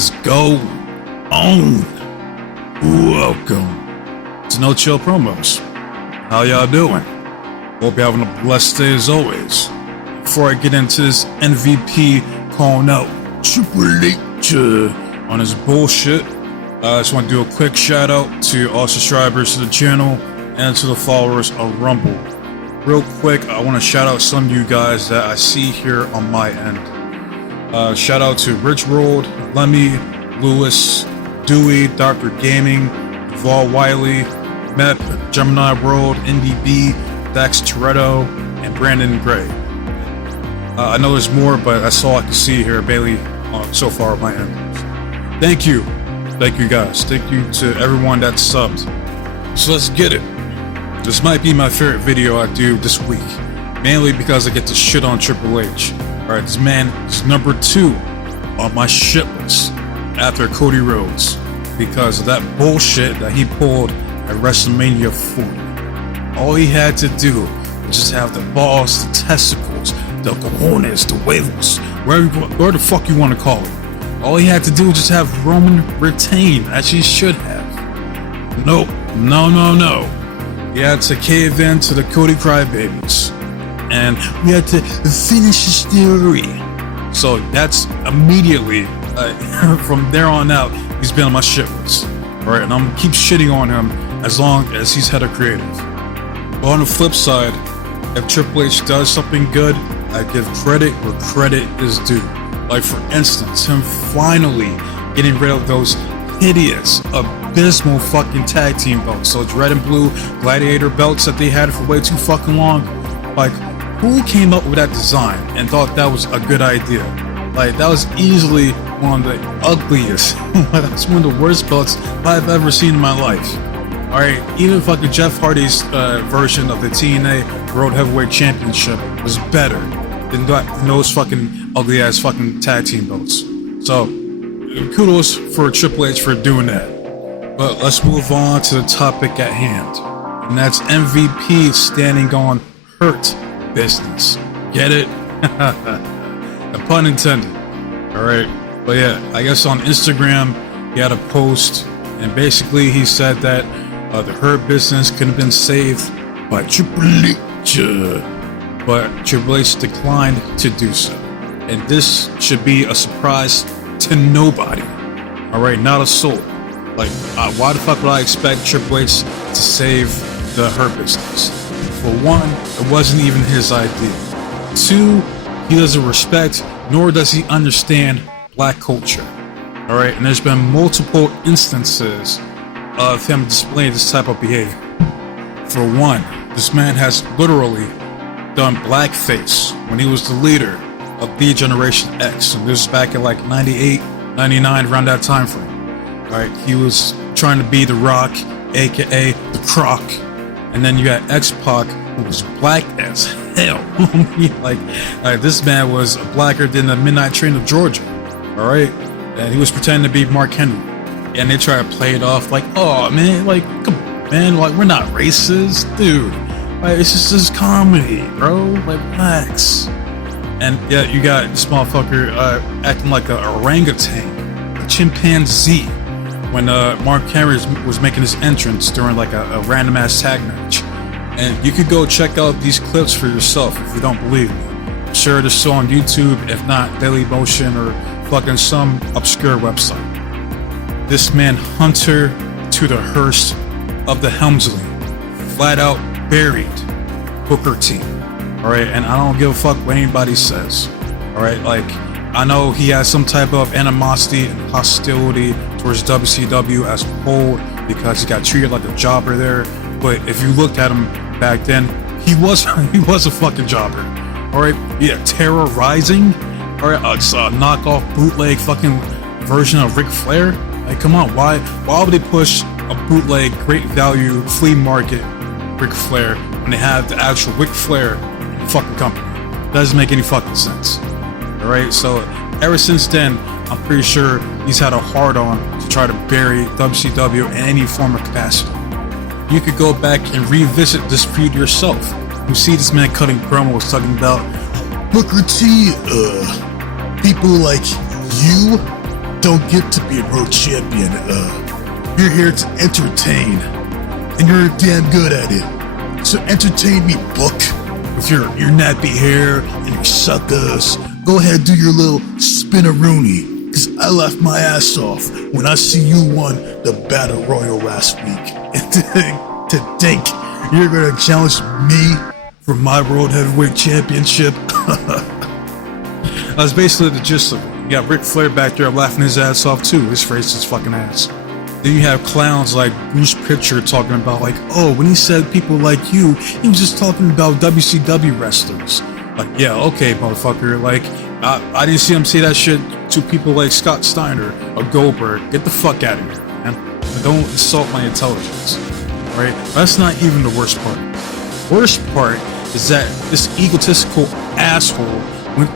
is go on. Welcome to No Chill Promos. How y'all doing? Hope you're having a blessed day as always. Before I get into this MVP calling out Triple H on his bullshit, I just want to do a quick shout out to all subscribers to the channel and to the followers of Rumble. Real quick, I want to shout out some of you guys that I see here on my end. Shout out to Rich Rolled, Lemmy, Lewis, Dewey, Dr. Gaming, Val Wiley, Mep, Gemini World, NDB, Dax Toretto, and Brandon Gray. I know there's more, but that's all I can see here, Bailey, so far on my end. Thank you. Thank you guys. Thank you to everyone that subbed. So let's get it. This might be my favorite video I do this week, mainly because I get to shit on Triple H. Alright, this man is number 2 on my shit list after Cody Rhodes because of that bullshit that he pulled at WrestleMania 40. All he had to do was just have the balls, the testicles, the cojones, the huevos, where the fuck you want to call it. All he had to do was just have Roman retain, as he should have. Nope, no. He had to cave in to the Cody Crybabies. And we had to finish the story. So that's immediately, from there on out, he's been on my shit list. Alright, and I'm gonna keep shitting on him as long as he's head of creative. But on the flip side, if Triple H does something good, I give credit where credit is due. Like for instance, him finally getting rid of those hideous, abysmal fucking tag team belts. Those red and blue gladiator belts that they had for way too fucking long. Like, who came up with that design and thought that was a good idea? Like, that was easily one of the ugliest, that's one of the worst belts I've ever seen in my life. Alright, even fucking Jeff Hardy's version of the TNA World Heavyweight Championship was better than those fucking ugly ass fucking tag team belts. So, kudos for Triple H for doing that. But let's move on to the topic at hand. And that's MVP standing on Hurt Business. Get it? A pun intended. Alright. But yeah, I guess on Instagram he had a post and basically he said that the Hurt Business could have been saved by Triple H. But Triple H declined to do so. And this should be a surprise to nobody. Alright, not a soul. Like, why the fuck would I expect Triple H to save the Hurt Business? For one, it wasn't even his idea. 2, he doesn't respect nor does he understand black culture. Alright, and there's been multiple instances of him displaying this type of behavior. For one, this man has literally done blackface when he was the leader of the Generation X, and this was back in like 98, 99, around that time frame. Alright, he was trying to be The Rock, aka The Croc, and then you had X-Pac, who was black as hell. like this man was blacker than the Midnight Train of Georgia. Alright, and he was pretending to be Mark Henry, and they try to play it off like, oh man, like come on man, like we're not racist, dude. Like, it's just this comedy, bro. Like, relax. And yeah, you got this motherfucker acting like a orangutan, a chimpanzee, when Mark Henry was making his entrance during like a random ass tag match. And you could go check out these clips for yourself if you don't believe me. I'm sure they're still on YouTube, if not Dailymotion or fucking some obscure website. This man Hunter to the Hearst of the Helmsley flat out buried Booker T. Alright, and I don't give a fuck what anybody says. Alright, like, I know he has some type of animosity and hostility towards WCW as a whole because he got treated like a jobber there. But if you looked at him back then, he was a fucking jobber. Alright, yeah, Terror Rising. Alright, it's a knockoff bootleg fucking version of Ric Flair. Like, come on, why would they push a bootleg, great value, flea market Ric Flair when they have the actual Ric Flair fucking company? Doesn't make any fucking sense. Alright, so ever since then, I'm pretty sure he's had a hard-on to try to bury WCW in any form of capacity. You could go back and revisit this feud yourself. You see this man cutting promos talking about Booker T, people like you don't get to be a world champion. You're here to entertain, and you're damn good at it. So entertain me, Book. With your nappy hair and your suckers, go ahead, do your little spin-a-rooney, cause I laughed my ass off when I see you won the Battle Royal last week. And to think you're gonna challenge me for my World Heavyweight Championship? That's basically the gist of it. You got Ric Flair back there laughing his ass off too, his racist fucking ass. Then you have clowns like Bruce Pritchard talking about like, oh, when he said people like you, he was just talking about WCW wrestlers. Like, yeah, okay, motherfucker. Like, I didn't see him say that shit to people like Scott Steiner or Goldberg. Get the fuck out of here, man. Don't insult my intelligence. Right? That's not even the worst part. The worst part is that this egotistical asshole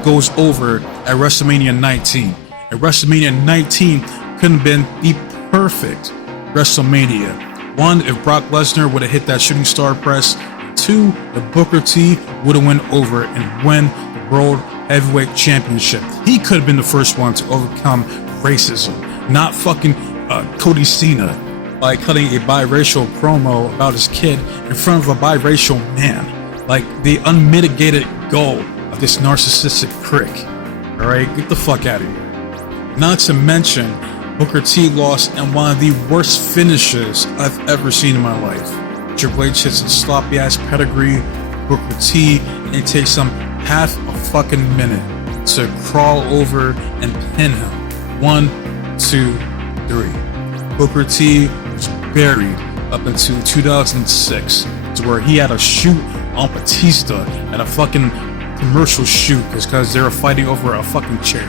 goes over at WrestleMania 19. And WrestleMania 19 couldn't have been the perfect WrestleMania. One, if Brock Lesnar would have hit that shooting star press. Two, if Booker T would have went over and win the World Heavyweight Championship. He could have been the first one to overcome racism, not fucking Cody Cena, by cutting a biracial promo about his kid in front of a biracial man. Like the unmitigated goal of this narcissistic prick. Alright, get the fuck out of here. Not to mention, Booker T lost in one of the worst finishes I've ever seen in my life. Triple H hits a sloppy ass pedigree, Booker T, and it takes him half a fucking minute to crawl over and pin him. 1, 2, 3. Booker T was buried up until 2006, to where he had a shoot on Batista at a fucking commercial shoot because they were fighting over a fucking chair.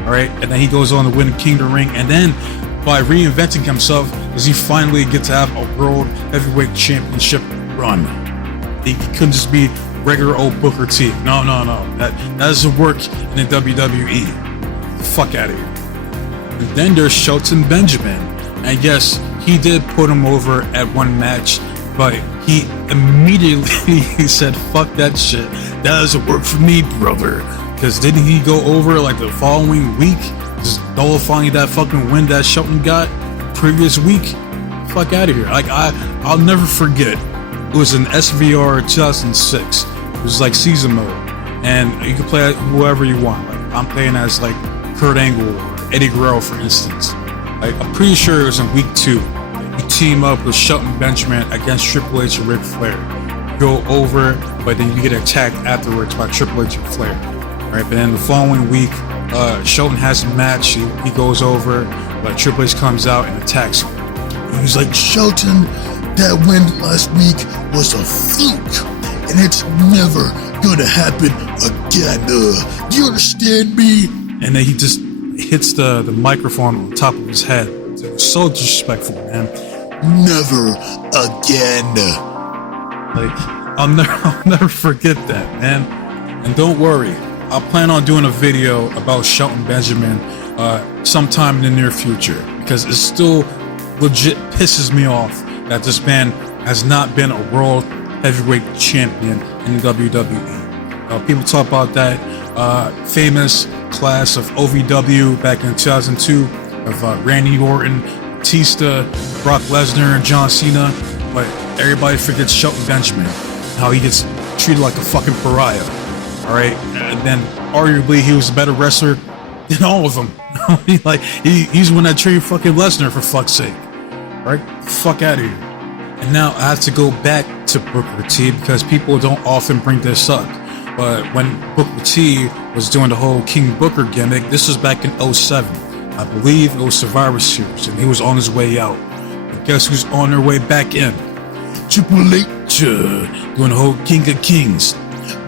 Alright, and then he goes on to win the Kingdom Ring, and then by reinventing himself, does he finally get to have a World Heavyweight Championship run. He couldn't just be regular old Booker T. No. That doesn't work in the WWE. Fuck out of here. And then there's Shelton Benjamin. And yes, he did put him over at one match, but he immediately said, fuck that shit. That doesn't work for me, brother. Because didn't he go over like the following week, just nullifying that fucking win that Shelton got previous week? Fuck out of here. Like, I'll never forget. It was in SVR 2006. It was like season mode. And you can play whoever you want. Like, I'm playing as like Kurt Angle or Eddie Guerrero, for instance. Like, I'm pretty sure it was in week 2. You team up with Shelton Benjamin against Triple H and Ric Flair. Go over, but then you get attacked afterwards by Triple H and Flair. Right, but then the following week, Shelton has a match. He goes over, but Triple H comes out and attacks him. And he's like, Shelton, that win last week was a fluke, and it's never gonna happen again. Do you understand me? And then he just hits the microphone on top of his head. It was so disrespectful, man. Never again. Like, I'll never forget that, man. And don't worry, I plan on doing a video about Shelton Benjamin sometime in the near future, because it still legit pisses me off that this man has not been a world heavyweight champion in the WWE. People talk about that famous class of OVW back in 2002 of Randy Orton, Batista, Brock Lesnar, and John Cena, but everybody forgets Shelton Benjamin, how he gets treated like a fucking pariah. Alright, and then arguably he was a better wrestler than all of them. He's the one that trained fucking Lesnar, for fuck's sake. Right? Fuck out of here. And now I have to go back to Booker T, because people don't often bring this up. But when Booker T was doing the whole King Booker gimmick, this was back in 2007. I believe it was Survivor Series, and he was on his way out. And guess who's on their way back in? Triple H, doing the whole King of Kings.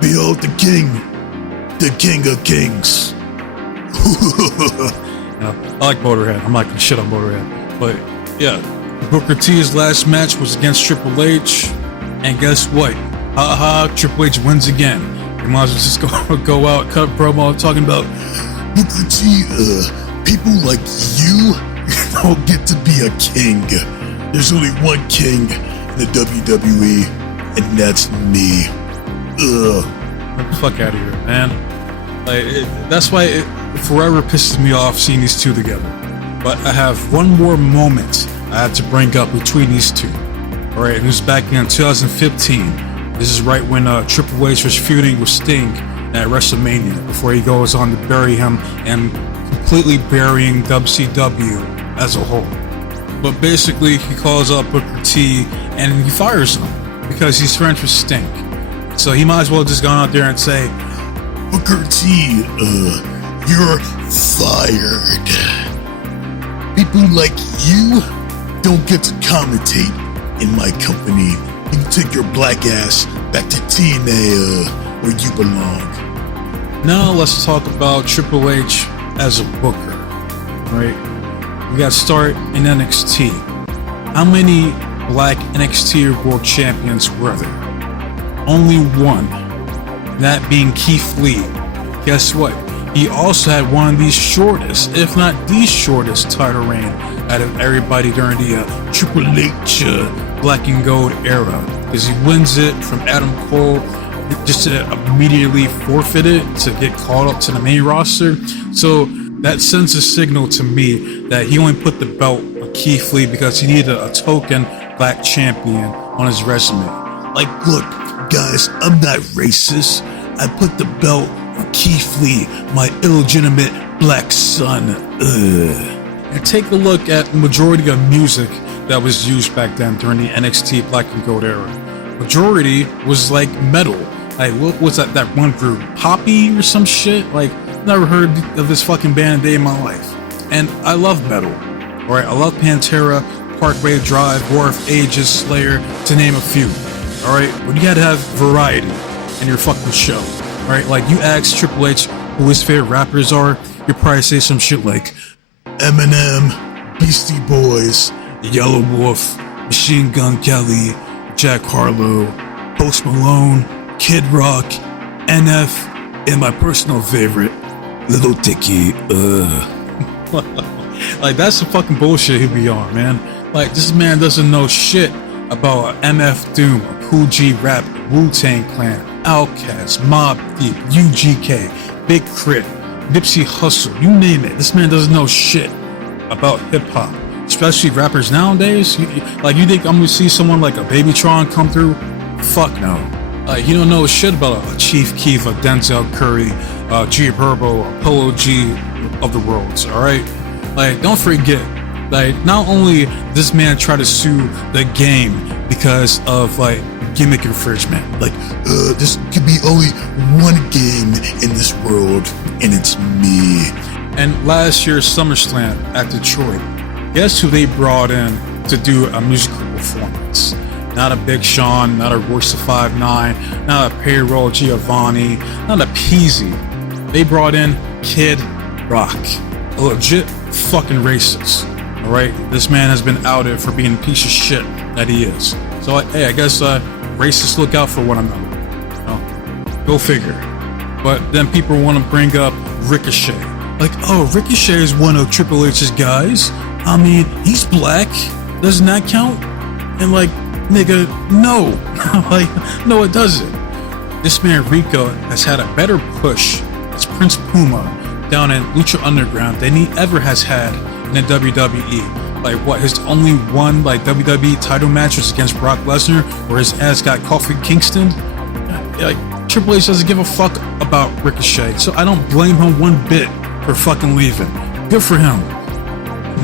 Behold the King of Kings. I like Motorhead. I'm not gonna shit on Motorhead. But yeah, Booker T's last match was against Triple H. And guess what? Triple H wins again. You might as well just go out, cut a promo talking about Booker T, people like you don't get to be a king. There's only one king in the WWE, and that's me. Get the fuck out of here, man. Like, that's why it forever pisses me off seeing these two together. But I have one more moment I have to bring up between these two. Alright, and it was back in 2015. This is right when Triple H was feuding with Sting at WrestleMania before he goes on to bury him and completely burying WCW as a whole. But basically, he calls up Booker T and he fires him because he's friends with Sting. So he might as well just gone out there and say, Booker T, you're fired. People like you don't get to commentate in my company. You can take your black ass back to TNA where you belong. Now let's talk about Triple H as a booker, right? We got to start in NXT. How many black NXT World Champions were there? Only one. That being Keith Lee. Guess what? He also had one of the shortest, if not the shortest, title reign out of everybody during the Triple H Black and Gold era, because he wins it from Adam Cole just to immediately forfeit it to get called up to the main roster. So that sends a signal to me that he only put the belt on Keith Lee because he needed a token black champion on his resume. Like, look, guys, I'm not racist. I put the belt on Keith Lee, my illegitimate black son. And take a look at the majority of music that was used back then during the NXT Black and Gold era. Majority was like metal. Like, what was that one group? Poppy or some shit? Like, never heard of this fucking band a day in my life. And I love metal. Alright, I love Pantera, Parkway Drive, War of Ages, Slayer, to name a few. Alright, but you gotta have variety in your fucking show. Alright, like you ask Triple H who his favorite rappers are, you'll probably say some shit like Eminem, Beastie Boys, Yellow Wolf, Machine Gun Kelly, Jack Harlow, Post Malone, Kid Rock, NF, and my personal favorite, Little Dicky. Like, that's some fucking bullshit he be on, man. Like, this man doesn't know shit about MF Doom, Cool G Rap, Wu-Tang Clan, Outkast, Mobb Deep, UGK, Big Crit, Nipsey Hussle, you name it. This man doesn't know shit about hip-hop, especially rappers nowadays. You think I'm gonna see someone like a Babytron come through? Fuck no. Like, you don't know shit about a Chief Keef, a Denzel Curry, G Herbo, a Polo G of the worlds, alright? Like, don't forget, like, not only this man try to sue the game because of, like, gimmick infringement. Like, this could be only one game in this world, and it's me. And last year's SummerSlam at Detroit, guess who they brought in to do a musical performance? Not a Big Sean, not a Royce 5'9", not a Payroll Giovanni, not a Peasy. They brought in Kid Rock, a legit fucking racist. Alright, this man has been outed for being a piece of shit that he is. So, hey, I guess racists look out for one another. You know? Go figure. But then people want to bring up Ricochet. Like, oh, Ricochet is one of Triple H's guys. I mean, he's black. Doesn't that count? And like, nigga, no. Like, no, it doesn't. This man Rico has had a better push as Prince Puma down in Lucha Underground than he ever has had in the WWE. Like, what, his only one like WWE title match was against Brock Lesnar, where his ass got Kofi Kingston? Like, Triple H doesn't give a fuck about Ricochet, so I don't blame him one bit for fucking leaving. Good for him.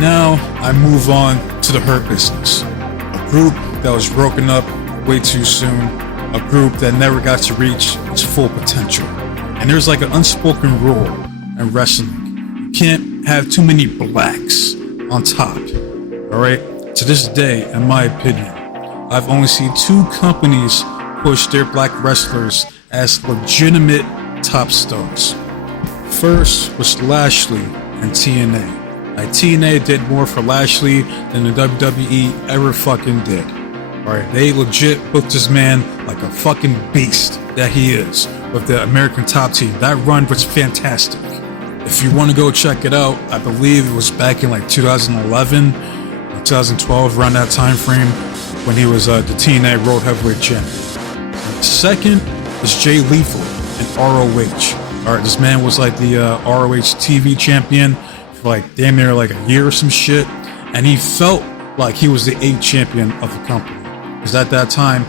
Now I move on to the Hurt Business, a group that was broken up way too soon, a group that never got to reach its full potential. And there's like an unspoken rule in wrestling: you can't have too many blacks on top. Alright, to this day, in my opinion, I've only seen two companies push their black wrestlers as legitimate top stars. First was Lashley and TNA. Like, TNA did more for Lashley than the WWE ever fucking did. Alright, they legit booked this man like a fucking beast that he is with the American Top Team. That run was fantastic. If you want to go check it out, I believe it was back in like 2011 or 2012, around that time frame, when he was the TNA World Heavyweight Champion. Second was Jay Lethal and ROH. All right, this man was like the ROH TV champion for like damn near like a year or some shit, and he felt like he was the 8th champion of the company. Because at that time,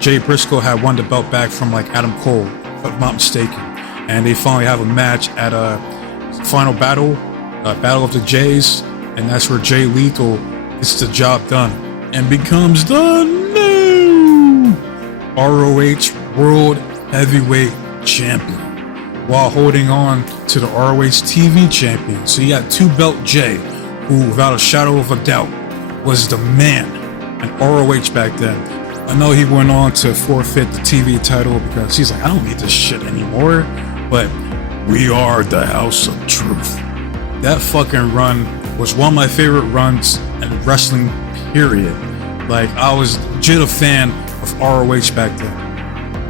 Jay Briscoe had won the belt back from like Adam Cole, if I'm not mistaken, and they finally have a match at a final battle, Battle of the Jays, and that's where Jay Lethal gets the job done and becomes the new ROH World Heavyweight Champion, while holding on to the ROH TV champion. So you got 2-belt Jay, who without a shadow of a doubt was the man in ROH back then. I know he went on to forfeit the TV title because he's like, I don't need this shit anymore, but we are the House of Truth. That fucking run was one of my favorite runs in wrestling, period. Like, I was legit a fan of ROH back then.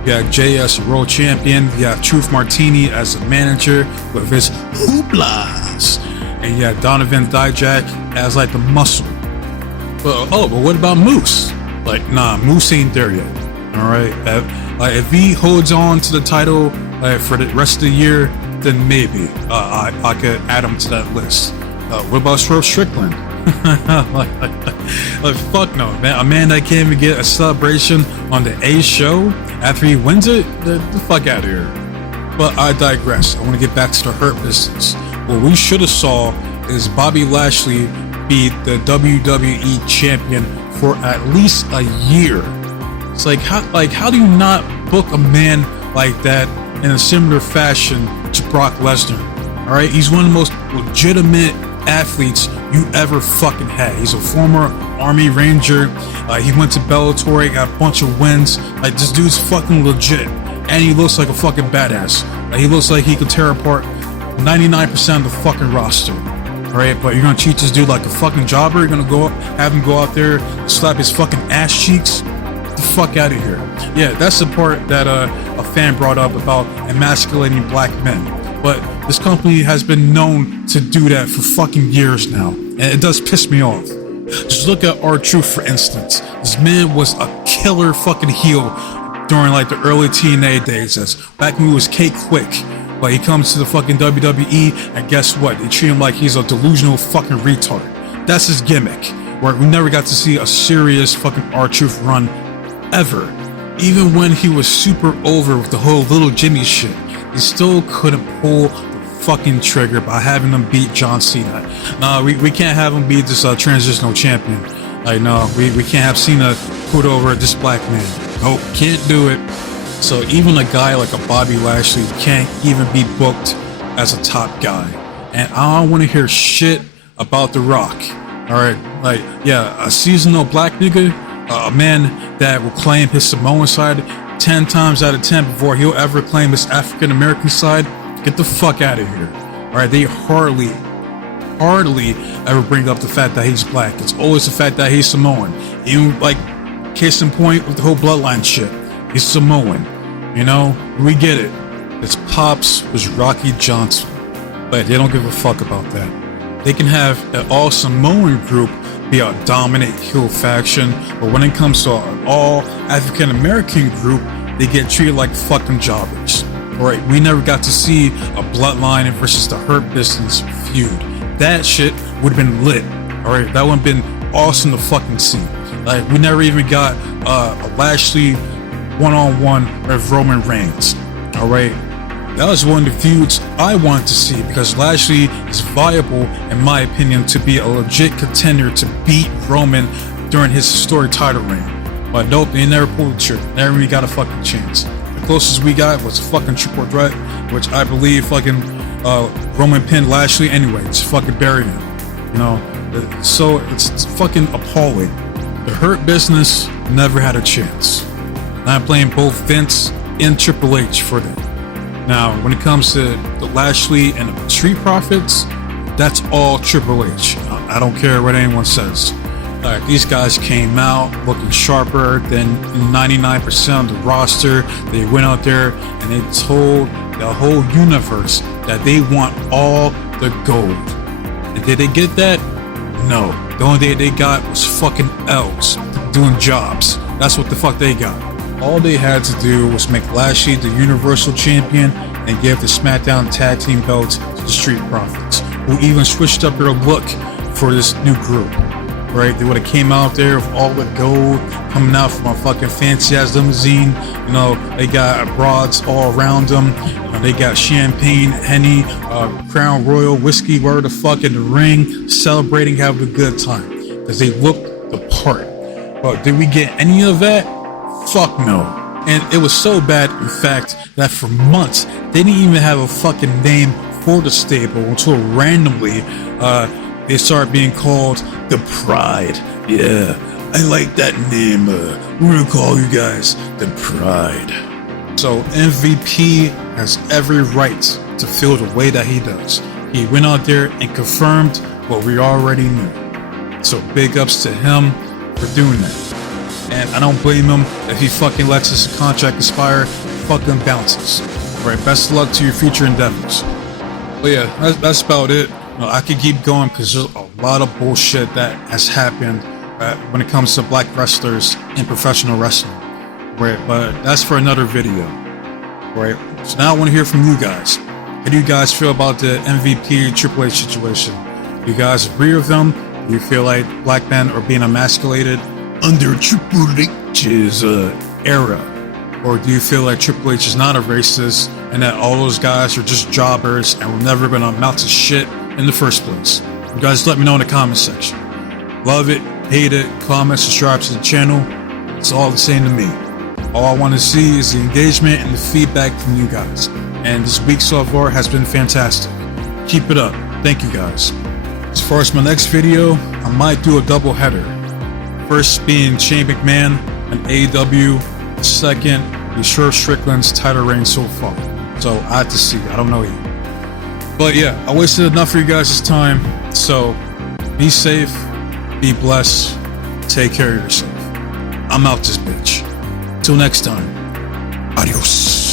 You had Jay as the world champion, you had Truth Martini as a manager with his hooplas, and you had Donovan Dijak as like the muscle. But what about Moose? Like, nah, Moose ain't there yet. All right, like if he holds on to the title for the rest of the year, then maybe I could add him to that list. What about Swerve Strickland? like fuck no, man. A man that can't even get a celebration on the A show after he wins it, the fuck out of here. But I digress. I want to get back to the Hurt Business. What we should have saw is Bobby Lashley be the WWE champion for at least a year. It's like how do you not book a man like that in a similar fashion to Brock Lesnar? All right, he's one of the most legitimate athletes you ever fucking had. He's a former Army Ranger. He went to Bellator, got a bunch of wins. Like, this dude's fucking legit, and he looks like a fucking badass. He looks like he could tear apart 99% of the fucking roster. All right, but you're gonna treat this dude like a fucking jobber? You're gonna have him go out there, slap his fucking ass cheeks? Get the fuck out of here. Yeah, that's the part that a fan brought up about emasculating black men. But this company has been known to do that for fucking years now, and it does piss me off. Just look at R-Truth, for instance. This man was a killer fucking heel during like the early TNA days, as back when he was Cake Quick. But he comes to the fucking WWE, and guess what? They treat him like he's a delusional fucking retard. That's his gimmick, where we never got to see a serious fucking R-Truth run ever. Even when he was super over with the whole Little Jimmy shit, he still couldn't pull the fucking trigger by having him beat John Cena. Nah, we can't have him beat this transitional champion. Like, no, we can't have Cena put over this black man. Nope, can't do it. So even a guy like a Bobby Lashley can't even be booked as a top guy. And I don't want to hear shit about The Rock. Alright, like, yeah, a seasonal black nigga, a man that will claim his Samoan side 10 times out of 10 before he'll ever claim his African American side, get the fuck out of here. Alright, they hardly ever bring up the fact that he's black. It's always the fact that he's Samoan. Even like, case in point with the whole bloodline shit. He's Samoan, you know, we get it. His pops was Rocky Johnson, but they don't give a fuck about that. They can have an all Samoan group be a dominant heel faction, but when it comes to an all African American group, they get treated like fucking jobbers. Alright, we never got to see a Bloodline versus the Hurt Business feud. That shit would have been lit. Alright, that would have been awesome to fucking see. Like, we never even got a Lashley one-on-one with Roman Reigns. Alright, that was one of the feuds I wanted to see, because Lashley is viable, in my opinion, to be a legit contender to beat Roman during his historic title reign. But nope, they never pulled the trigger. Never even got a fucking chance. The closest we got was a fucking triple threat, which I believe fucking Roman pinned Lashley anyway. It's fucking buried him. You know, so it's fucking appalling. The Hurt Business never had a chance. And I'm blaming both Vince and Triple H for that. Now, when it comes to the Lashley and the Street Profits, that's all Triple H. I don't care what anyone says. These guys came out looking sharper than 99% of the roster. They went out there and they told the whole universe that they want all the gold. And did they get that? No. The only thing they got was fucking L's doing jobs. That's what the fuck they got. All they had to do was make Lashley the Universal Champion and give the SmackDown Tag Team belts to the Street Profits, who even switched up their look for this new group. Right? They would have came out there with all the gold coming out from a fucking fancy ass limousine. You know, they got broads all around them. They got champagne, Henny, Crown Royal, whiskey, where the fuck in the ring, celebrating, having a good time. Because they looked the part. But did we get any of that? Fuck no. And it was so bad, in fact, that for months, they didn't even have a fucking name for the stable until randomly, they started being called the Pride. Yeah, I like that name. We're gonna call you guys the Pride. So MVP has every right to feel the way that he does. He went out there and confirmed what we already knew. So big ups to him for doing that. And I don't blame him if he fucking lets his contract expire, fucking bounces. Alright, best of luck to your future endeavors. But yeah, that's about it. You know, I could keep going because there's a lot of bullshit that has happened when it comes to black wrestlers in professional wrestling. Right, but that's for another video. Right, so now I want to hear from you guys. How do you guys feel about the MVP Triple H situation? Do you guys agree with them? Do you feel like black men are being emasculated under Triple H's era? Or do you feel like Triple H is not a racist and that all those guys are just jobbers and were never going to amount to shit in the first place? You guys let me know in the comment section. Love it, hate it, comment, subscribe to the channel. It's all the same to me. All I want to see is the engagement and the feedback from you guys. And this week so far has been fantastic. Keep it up. Thank you guys. As far as my next video, I might do a double header. First being Shane McMahon and AEW. Second, be Swerve Strickland's title reign so far. So I have to see. I don't know yet. But yeah, I wasted enough for you guys' time. So be safe, be blessed, take care of yourself. I'm out this bitch. Till next time. Adios.